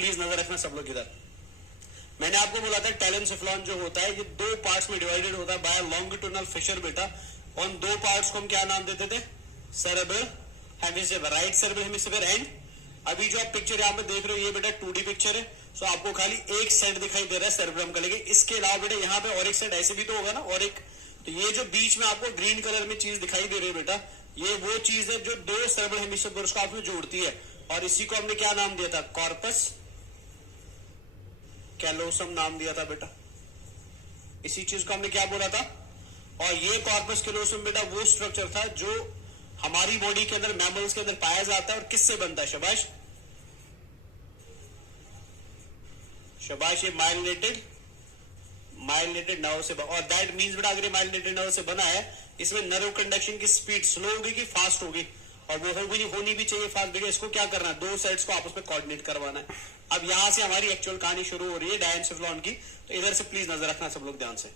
Please नजर रखना सब लोग इधर। मैंने आपको बोला था टेलेनसेफलॉन जो होता है ये दो पार्ट्स में डिवाइडेड होता है बाय लॉन्गिट्यूडनल फिशर बेटा। उन दो पार्ट्स को हम क्या नाम देते थे? Cerebral hemisphere, right cerebral hemisphere and अभी जो आप पिक्चर यहाँ पे देख रहे हो ये बेटा 2D पिक्चर है। सो आपको खाली एक साइड दिखाई दे रहा है सेरेब्रम का, लेकिन इसके अलावा बेटा यहाँ पे और एक साइड ऐसे भी तो होगा ना, और एक। तो ये जो बीच में आपको ग्रीन कलर में चीज दिखाई दे रही है बेटा, ये वो चीज है जो दो सेरेब्रल हेमिस्फीयर को आपको जोड़ती है, और इसी को हमने क्या नाम दिया था? कॉर्पस कैलोसम नाम दिया था बेटा। इसी चीज को हमने क्या बोला था? और ये कॉर्पस कैलोसम बेटा वो स्ट्रक्चर था जो हमारी बॉडी के अंदर, मैमल्स के अंदर पाया जाता है, और किससे बनता है? शाबाश शाबाश, ये माइलिनेटेड नर्व से, और दैट मींस बेटा अगर ये माइलिनेटेड नर्व से बना है, इसमें नर्व कंडक्शन की स्पीड स्लो होगी कि फास्ट होगी? और वो होनी भी चाहिए फास्ट, देखिए इसको क्या करना है? दो साइड्स को आपस में कोऑर्डिनेट करवाना है। अब यहां से हमारी एक्चुअल कहानी शुरू हो रही है डायनसेफलॉन की, तो इधर से प्लीज नजर रखना सब लोग ध्यान से,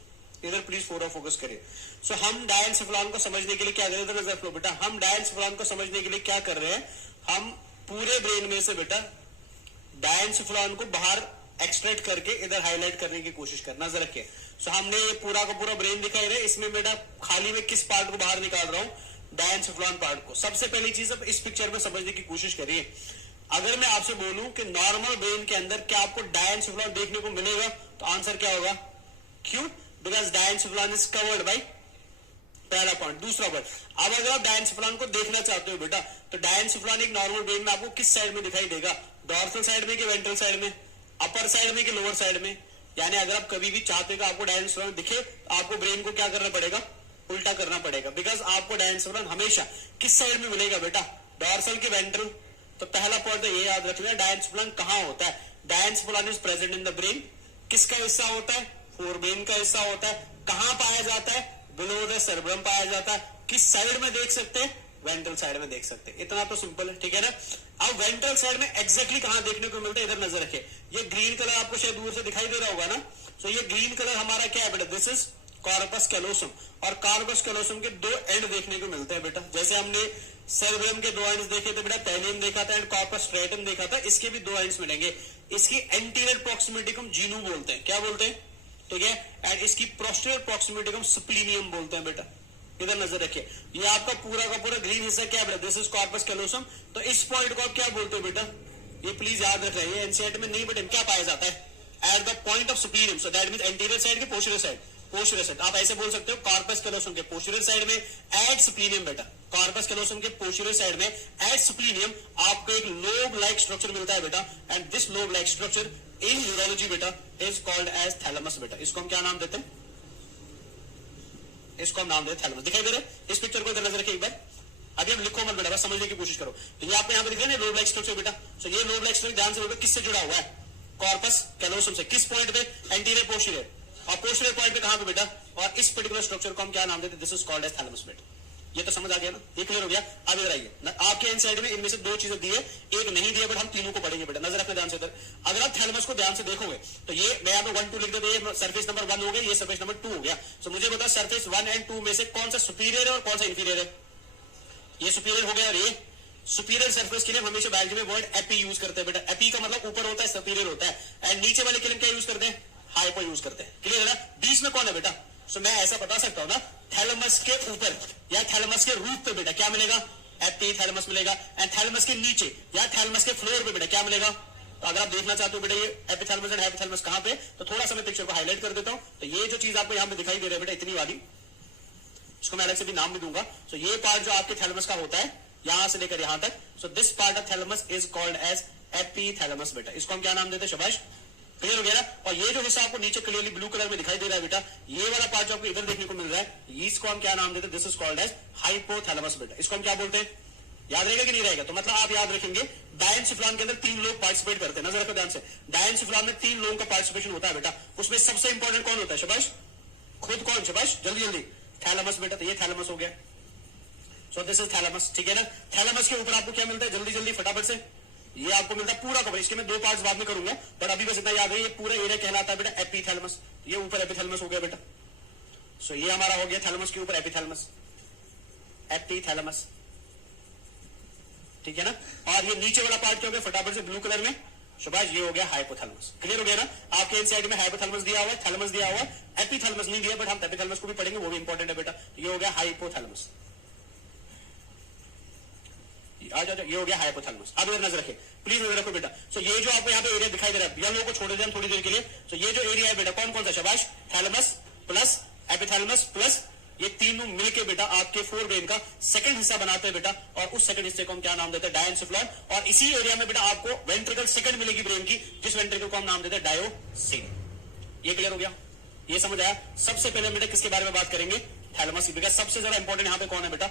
इधर प्लीज फोकस करिए। सो हम डायनसेफलॉन को समझने के लिए क्या करें? इधर नजर रखो बेटा। हम डायनसेफलॉन को समझने के लिए क्या कर रहे हैं? हम पूरे ब्रेन में से बेटा डायनसेफलॉन को बाहर एक्सट्रैक्ट करके इधर हाईलाइट करने की कोशिश करना। नजर रखिए। सो हमने ये पूरा का पूरा ब्रेन दिखाई रहा है, इसमें बेटा खाली में किस पार्ट को बाहर निकाल रहा हूं? डायनसेफलॉन पार्ट को। सबसे पहली चीज अब इस पिक्चर में समझने की कोशिश करिए। अगर मैं आपसे बोलूं कि नॉर्मल ब्रेन के अंदर क्या आपको डायनसेफलॉन देखने को मिलेगा, तो आंसर क्या होगा? क्यों? बिकॉज डायनसेफलॉन इज कवर्ड बाय, पहला पॉइंट। दूसरा पॉइंट, अब अगर आप डायनसेफलॉन को देखना चाहते हो बेटा, तो डायनसेफलॉन एक नॉर्मल ब्रेन में आपको किस साइड में दिखाई देगा? डॉर्सल साइड में कि वेंट्रल साइड में? अपर साइड में कि लोअर साइड में? यानी अगर आप कभी भी चाहते हो आपको डायनसेफलॉन दिखे, तो आपको ब्रेन को क्या करना पड़ेगा? उल्टा करना पड़ेगा, बिकॉज आपको डायनसेफलॉन हमेशा किस साइड में मिलेगा बेटा? डॉर्सल के वेंट्रल। तो पहला पॉइंट तो ये याद रख लेना, डायनसेफलॉन कहां होता है? Diencephalon is present in the brain. किसका हिस्सा होता है? फोरब्रेन का हिस्सा होता है। कहां पाया जाता है? बिलो द सेरेब्रम पाया जाता है। किस साइड में देख सकते हैं? वेंट्रल साइड में देख सकते हैं। इतना तो सिंपल है, ठीक है ना। अब वेंट्रल साइड में एग्जैक्टली कहां देखने को मिलता है? इधर नजर रखिए। ये ग्रीन कलर आपको शायद दूर से दिखाई दे रहा होगा ना। सो ये ग्रीन कलर हमारा क्या है बेटा? This is corpus callosum. और कॉर्पस कैलोसम के दो एंड देखने को मिलते हैं बेटा। जैसे हमने सेरेब्रम के दो एंड्स देखे थे बेटा, पेनियम देखा था एंड कॉर्पस स्ट्रेटम देखा था, इसके भी दो एंड्स मिलेंगे। इसकी एंटीरियर प्रॉक्सिमिटी को हम जीनू बोलते हैं। क्या बोलते हैं? ठीक है। एंड इसकी पोस्टीरियर प्रॉक्सिमिटी को हम स्प्लीनियम बोलते हैं बेटा। इधर नजर रखिए। ये आपका पूरा का पूरा ग्रीन हिस्सा क्या है बेटा? This is corpus callosum. तो इस पॉइंट को आप क्या बोलते हो बेटा? ये प्लीज याद रख रहे हैं, एनसीईआरटी में नहीं, बट क्या पाया जाता है? At the point of splenium. So that means anterior side के पोस्टीरियर साइड, पोस्टीरियर साइड। आप ऐसे बोल सकते हो कॉर्पस कैलोसम के पोस्टीरियर साइड में एट स्प्लीनियम बेटा। कॉर्पस कैलोसम के पोस्टीरियर साइड में एट स्प्लीनियम आपको एक लोब लाइक स्ट्रक्चर मिलता है बेटा। And this lobe like structure in neurology बेटा इज कॉल्ड एज थैलेमस बेटा। इसको हम क्या नाम देते हैं? इसको हम नाम देते हैं थैलेमस। दिखाई दे रहा है? इस पिक्चर को इधर नजर रखिए एक बार। अभी हम लिखो मत बेटा, बस समझने की कोशिश करो। तो ये आपको यहाँ पे दिख रहा है लोब लाइक स्ट्रक्चर बेटा। सो ये लोब लाइक स्ट्रक्चर ध्यान से बोलो किससे जुड़ा हुआ है? कॉर्पस कैलोसम से। किस पॉइंट पे? Anterior posterior. और पोस्टीरियर पॉइंट पे कहां पे बेटा? और इस पर्टिकुलर स्ट्रक्चर को हम क्या नाम देते हैं? This is called as thalamus बेटा। ये तो समझ आ गया ना? ये क्लियर हो गया? अब इधर आइए। आपके एनसीईआरटी में इनमें से दो चीजें दी है, एक नहीं दी है, बट हम तीनों को पढ़ेंगे बेटा। नजर रखना ध्यान से। अगर आप थैलेमस को ध्यान से देखोगे तो ये मैं यहाँ पे 1 2 लिख देते, ये सरफेस नंबर 1 हो गया, ये सरफेस नंबर 2 हो गया। सो मुझे बताओ सरफेस 1 एंड 2 में से कौन सा सुपीरियर है और कौन सा इंफीरियर है? ये सुपीरियर हो गया। और ये सुपीरियर सरफेस के लिए हम हमेशा बायोलॉजी में वर्ड एपी यूज करते हैं बेटा। एपी का मतलब ऊपर होता है, सुपीरियर होता है। एंड नीचे वाले के लिए क्या यूज करते हैं? हाइपो यूज करते हैं। क्लियर है ना? बीच में कौन है बेटा? सो मैं ऐसा बता सकता हूं ना, थैलेमस के ऊपर या थैलेमस के रूट पे बेटा क्या मिलेगा? एपी थैलेमस मिलेगा। एंड थैलेमस के नीचे या थैलेमस के फ्लोर पे बेटा क्या मिलेगा? तो अगर आप देखना चाहते हो बेटा ये एपिथैलेमस एंड हाइपोथैलेमस कहां पे, तो थोड़ा सा मैं पिक्चर को हाईलाइट कर देता हूं। तो ये जो चीज आपको यहां पे दिखाई दे रहा है बेटा, इतनी वाली, इसको मैं अलग से भी नाम भी दूंगा। सो ये पार्ट जो आपके थैलेमस का होता है यहां से लेकर यहां तक, so this part of thalamus is called as epithalamus बेटा। इसको हम क्या नाम देते हैं? शाबाश, क्लियर हो गया ना? और ये जो हिस्सा आपको नीचे क्लियरली ब्लू कलर में दिखाई दे रहा है बेटा, ये वाला पार्ट जो आपको इधर देखने को मिल रहा है, इसको हम क्या नाम देते हैं? This is called as hypothalamus बेटा। इसको हम क्या बोलते हैं? याद रहेगा कि नहीं रहेगा? तो मतलब आप याद रखेंगे डायनसेफलॉन के अंदर 3 लोग पार्टिसिपेट करते हैं। नजर रखो ध्यान से। डायनसेफलॉन में 3 लोगों का पार्टिसिपेशन होता है बेटा। उसमें सबसे इंपॉर्टेंट कौन होता है? शाबाश, खुद कौन? शाबाश, जल्दी जल्दी। थैलेमस बेटा। तो ये थैलेमस हो गया। सो दिस इज थैलेमस, ठीक है ना? थैलेमस के ऊपर आपको क्या मिलता है? जल्दी जल्दी फटाफट से। ये आपको मिलता है पूरा कवर। इसके मैं 2 पार्ट्स बाद में करूंगा, बट अभी बस इतना याद है, ये पूरा एरिया कहलाता है बेटा एपिथैलेमस। ये ऊपर एपिथैलेमस हो गया बेटा। सो ये हमारा हो गया थैलेमस के ऊपर एपिथैलेमस, एपिथैलेमस, ठीक है ना? और ये नीचे वाला पार्ट क्या हो गया? फटाफट से ब्लू कलर में शाबाश, ये हो गया हाइपोथैलेमस। क्लियर हो गया ना? आपके एनसीईआरटी में हाइपोथैलेमस दिया हुआ है, थैलेमस दिया हुआ है, एपिथैलेमस नहीं दिया, बट हम एपिथैलेमस को भी पढ़ेंगे, वो भी इंपॉर्टेंट है बेटा। ये हो गया हाइपोथैलेमस। ये हो गया हाइपोथैलेमस। अब इधर नजर रखिए, प्लीज नजर रखो बेटा। सो ये जो आपको यहाँ पे एरिया दिखाई दे रहा है, येलो को छोड़ देते हैं थोड़ी देर के लिए। सो ये जो एरिया है बेटा, कौन कौन सा? शाबाश, थैलेमस प्लस एपिथैलेमस प्लस ये तीनों मिलके बेटा आपके फोर ब्रेन का सेकंड हिस्सा बनाते हैं बेटा। और उस सेकंड हिस्से को हम क्या नाम देते हैं? डायएन्सेफेलॉन। और इसी एरिया में बेटा आपको वेंट्रिकल सेकंड मिलेगी ब्रेन की, जिस वेंट्रिकल को हम नाम देते हैं डायोसिन। ये क्लियर हो गया? ये समझ आया? सबसे पहले बेटा किसके बारे में बात करेंगे? थैलेमस की। सबसे ज्यादा इंपॉर्टेंट यहां पे कौन है बेटा?